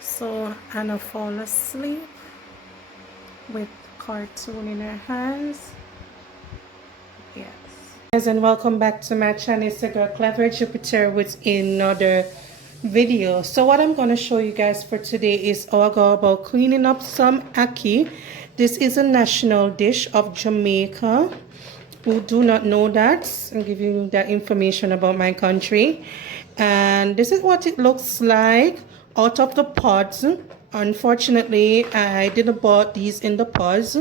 So Anna fall asleep with cartoon in her hands. Yes. Guys, and welcome back to my channel. It's a girl Clever Jupiter with another video. So what I'm going to show you guys for today is how I go about cleaning up some ackee. This is a national dish of Jamaica. Who do not know that, I'll give you that information about my country. And this is what it looks like out of the pods. Unfortunately, I didn't bought these in the pods.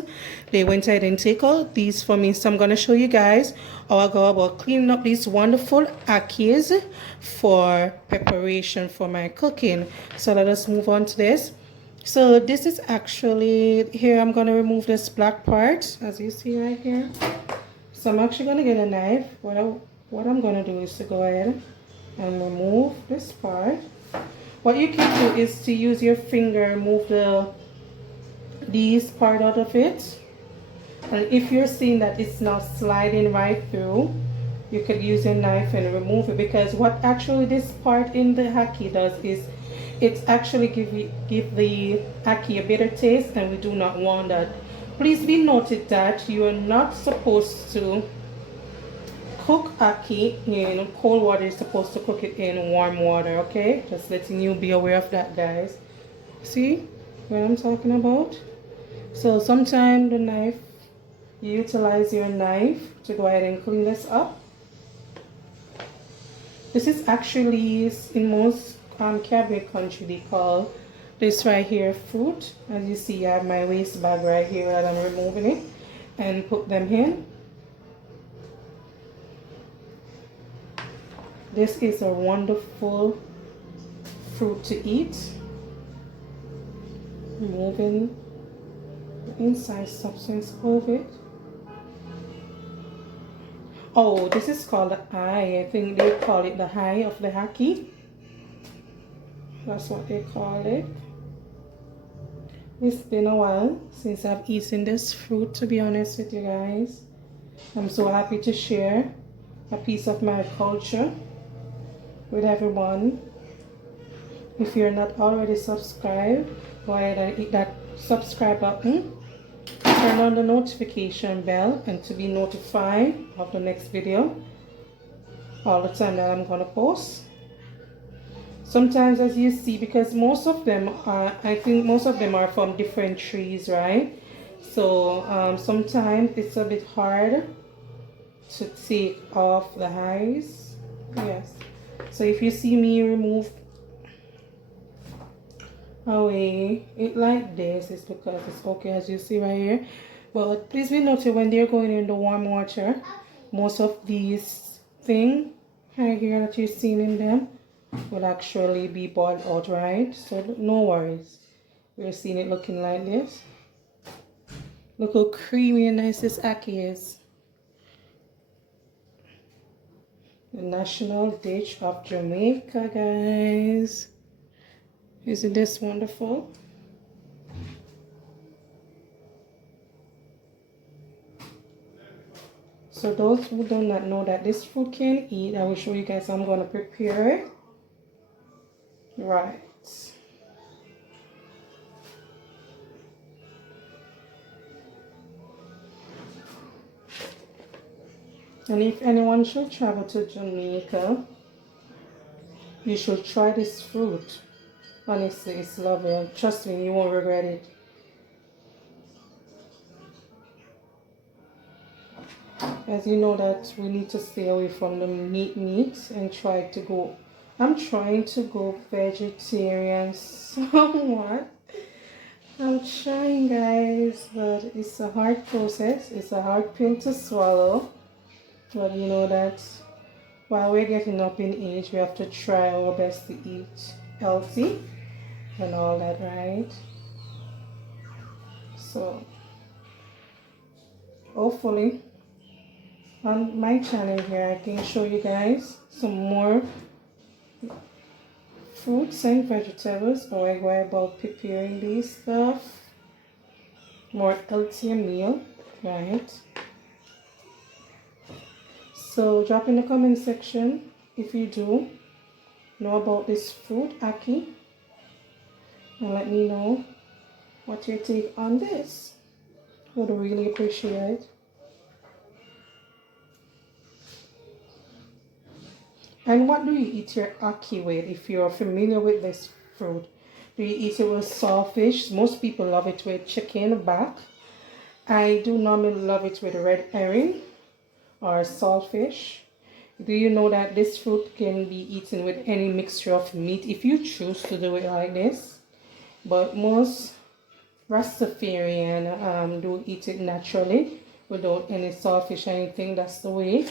They went ahead and take out these for me, so I'm going to show you guys how I go about cleaning up these wonderful ackees for preparation for my cooking. So let us move on to this. So this is actually, here I'm going to remove this black part, as you see right here. So I'm actually going to get a knife. What I'm going to do is to go ahead and remove this part. What you can do is to use your finger, remove these part out of it. And if you're seeing that it's not sliding right through, you could use your knife and remove it, because what actually this part in the ackee does is it actually give the ackee a bitter taste, and we do not want that. Please be noted that you are not supposed to cook ackee in cold water. You're supposed to cook it in warm water, okay? Just letting you be aware of that, guys. See what I'm talking about? So sometimes the knife, you utilize your knife to go ahead and clean this up. This is actually, in most Caribbean country, they call this right here fruit. As you see, I have my waste bag right here and I'm removing it and put them in. This is a wonderful fruit to eat. Removing the inside substance of it. Oh, this is called the eye. I think they call it the eye of the ackee. That's what they call it. It's been a while since I've eaten this fruit, to be honest with you guys. I'm so happy to share a piece of my culture with everyone. If you're not already subscribed, go ahead and hit that subscribe button. Turn on the notification bell and to be notified of the next video all the time that I'm going to post. Sometimes, as you see, because most of them are, I think most of them are from different trees, right? So sometimes it's a bit hard to take off the hides. Yes. So if you see me remove away it like this, it's because it's okay, as you see right here. But please be noted, when they're going in the warm water, most of these things right here that you're seeing in them will actually be boiled out, right? So no worries. We're seeing it looking like this. Look how creamy and nice this ackee is. The national dish of Jamaica, guys. Isn't this wonderful? So those who do not know that this fruit can eat, I will show you guys how I'm going to prepare it. Right. And if anyone should travel to Jamaica, you should try this fruit. Honestly, it's lovely. Trust me, you won't regret it. As you know that we need to stay away from the meat and try to go. I'm trying to go vegetarian somewhat. I'm trying, guys, but it's a hard process. It's a hard pill to swallow. But you know that while we're getting up in age, we have to try our best to eat healthy and all that, right? So hopefully on my channel here I can show you guys some more fruits and vegetables, how I go about preparing these stuff, more healthier meal, right? So drop in the comment section if you do know about this fruit ackee, and let me know what your take on this. Would really appreciate. And what do you eat your ackee with if you're familiar with this fruit? Do you eat it with saltfish? Most people love it with chicken back. I do normally love it with red herring or saltfish. Do you know that this fruit can be eaten with any mixture of meat if you choose to do it like this? But most Rastafarian do eat it naturally without any saltfish or anything. That's the way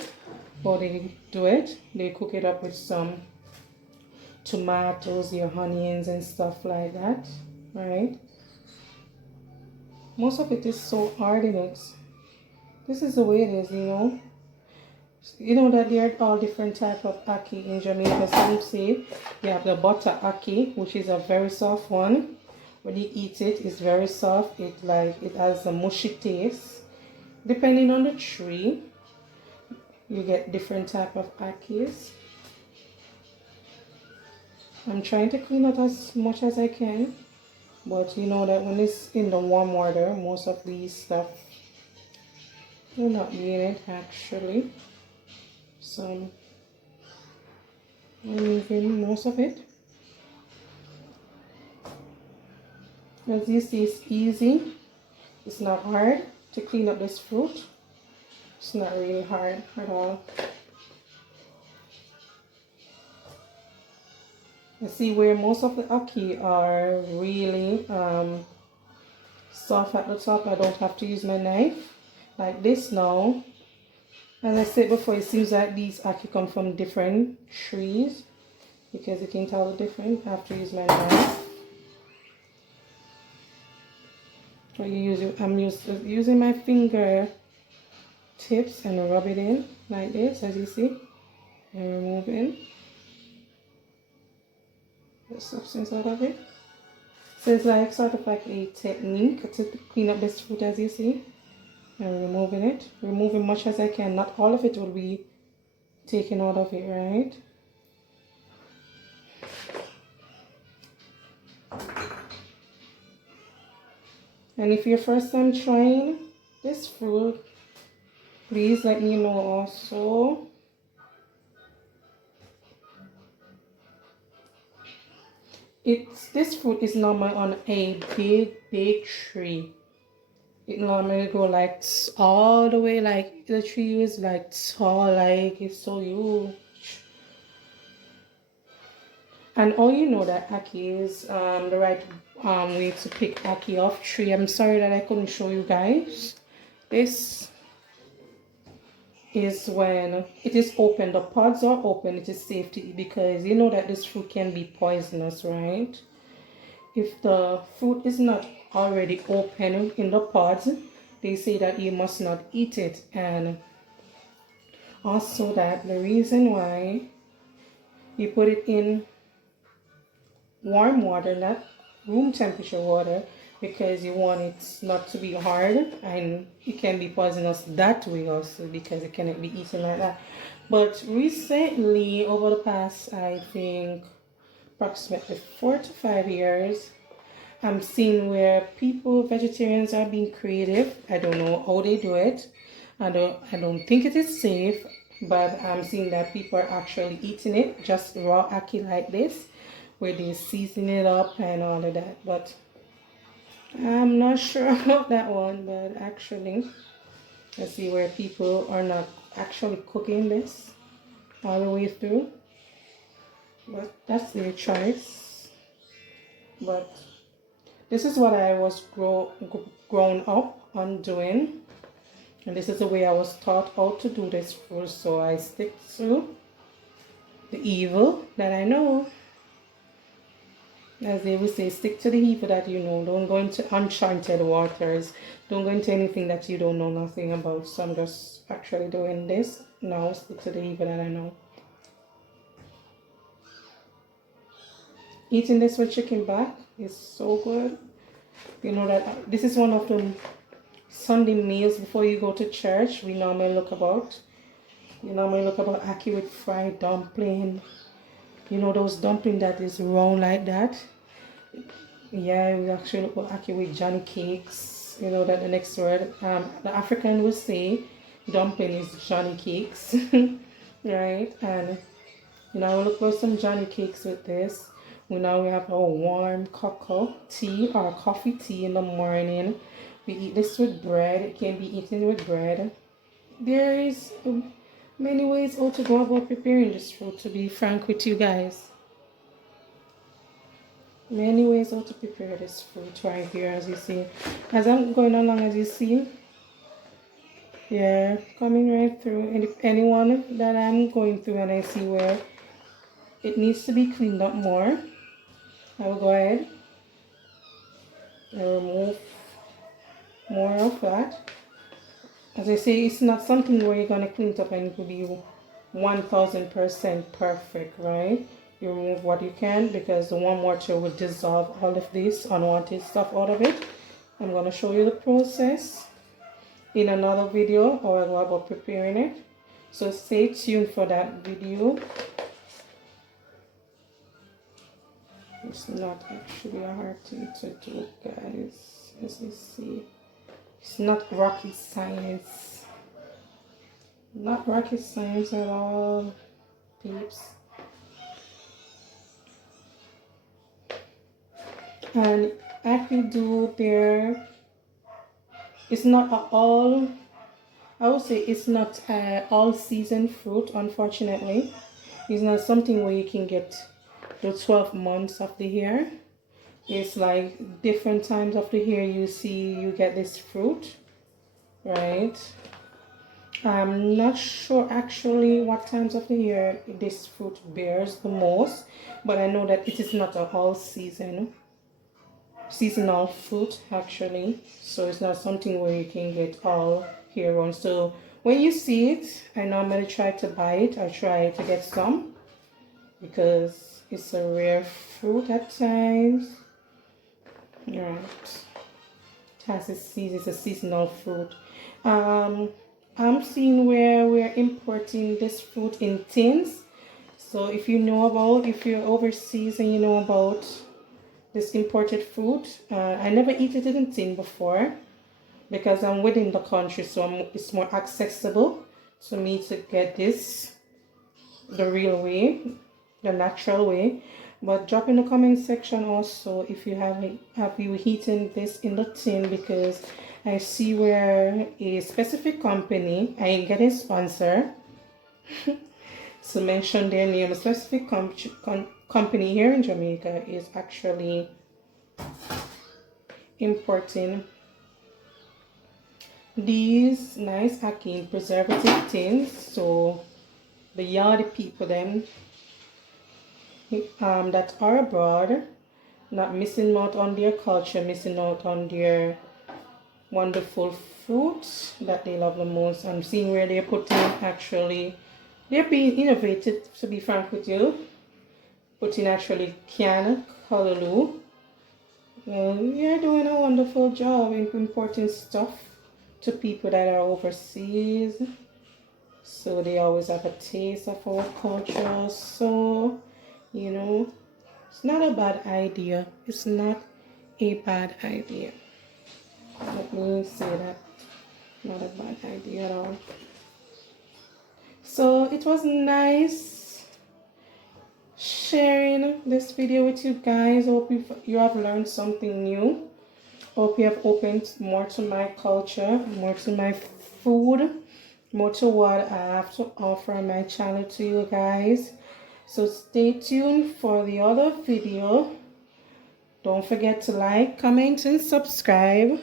how they do it. They cook it up with some tomatoes, your onions and stuff like that, right? Most of it is so hard in it. This is the way it is, you know. You know that there are all different type of ackee in Jamaica. Some say you have the butter ackee, which is a very soft one. When you eat it, it's very soft. It has a mushy taste. Depending on the tree, you get different type of ackees. I'm trying to clean out as much as I can, but you know that when it's in the warm water, most of these stuff will not be in it actually. So I'm removing most of it. As you see, it's easy. It's not hard to clean up this fruit. It's not really hard at all. You see where most of the ackee are really soft at the top. I don't have to use my knife like this now. As I said before, it seems like these ackee come from different trees because you can tell the difference. I have to use my knife. I'm using my finger tips and rub it in like this, as you see, and removing the substance out of it. So it's like sort of like a technique to clean up this fruit, as you see, and removing it, removing much as I can. Not all of it will be taken out of it, right? And if you're first time trying this fruit, please let me know also. This fruit is normally on a big tree. It normally go like all the way, like the tree is like tall, like it's so huge. And all you know that ackee is the right way to pick ackee off tree. I'm sorry that I couldn't show you guys. This is when it is open, the pods are open, it is safe to eat because you know that this fruit can be poisonous, right? If the fruit is not already open in the pods, they say that you must not eat it. And also that the reason why you put it in warm water, not room temperature water, because you want it not to be hard, and it can be poisonous that way also because it cannot be eaten like that. But recently, over the past, I think approximately 4 to 5 years, I'm seeing where vegetarians are being creative. I don't know how they do it. I don't think it is safe, but I'm seeing that people are actually eating it just raw ackee like this, where they season it up and all of that. But I'm not sure about that one. But actually, I see where people are not actually cooking this all the way through. But that's their choice. But this is what I was grown up on doing, and this is the way I was taught how to do this food. So I stick to the evil that I know. As they will say, stick to the evil that you know. Don't go into enchanted waters. Don't go into anything that you don't know nothing about. So I'm just actually doing this now. Stick to the evil that I know. Eating this with chicken back is so good. You know that this is one of the Sunday meals before you go to church. We normally look about ackee with fried dumpling. You know those dumpling that is round like that. Yeah, we actually look for Ackee with Johnny cakes. You know that the next word, the African will say dumpling is Johnny cakes, right? And you know, we look for some Johnny cakes with this. We have our warm cocoa tea or coffee tea in the morning. We eat this with bread. It can be eaten with bread. There is many ways how to go about preparing this food, to be frank with you guys. Many ways how to prepare this food right here, as you see. As I'm going along, as you see, yeah, coming right through. And if anyone that I'm going through and I see where it needs to be cleaned up more, I will go ahead and remove more of that. As I say, it's not something where you're going to clean it up and it will be 1000% perfect, right? You remove what you can because the warm water will dissolve all of this unwanted stuff out of it. I'm going to show you the process in another video or about preparing it. So stay tuned for that video. It's not actually a hard thing to do, guys. As you see, it's not rocket science. Not rocket science at all, peeps. And Ackee do there, it's not all, I would say it's not all season fruit, unfortunately. It's not something where you can get the 12 months of the year. It's like different times of the year you get this fruit, right? I'm not sure actually what times of the year this fruit bears the most, but I know that it is not a all seasonal fruit actually, so it's not something where you can get all year round. So when you see it, I normally try to buy it or try to get some because it's a rare fruit at times. Right, it has its season, it's a seasonal fruit. I'm seeing where we're importing this fruit in tins. So if you're overseas and you know about this imported fruit, I never eat it in tin before because I'm within the country, so it's more accessible to me to get this the real way, the natural way. But drop in the comment section also if you have you eaten this in the tin, because I see where a specific company, I ain't getting sponsor to mention their name, a specific company here in Jamaica is actually importing these nice Ackee preservative tins. So the yard people them that are abroad, not missing out on their culture, missing out on their wonderful fruits that they love the most. I'm seeing where they're putting, actually they're being innovative, to be frank with you, putting actually canned callaloo. You're doing a wonderful job in importing stuff to people that are overseas, so they always have a taste of our culture. So you know, it's not a bad idea. It's not a bad idea. Let me say that. Not a bad idea at all. So it was nice sharing this video with you guys. Hope you have learned something new. Hope you have opened more to my culture, more to my food, more to what I have to offer on my channel to you guys. So stay tuned for the other video. Don't forget to like, comment, and subscribe.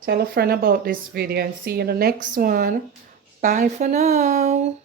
Tell a friend about this video and see you in the next one. Bye for now.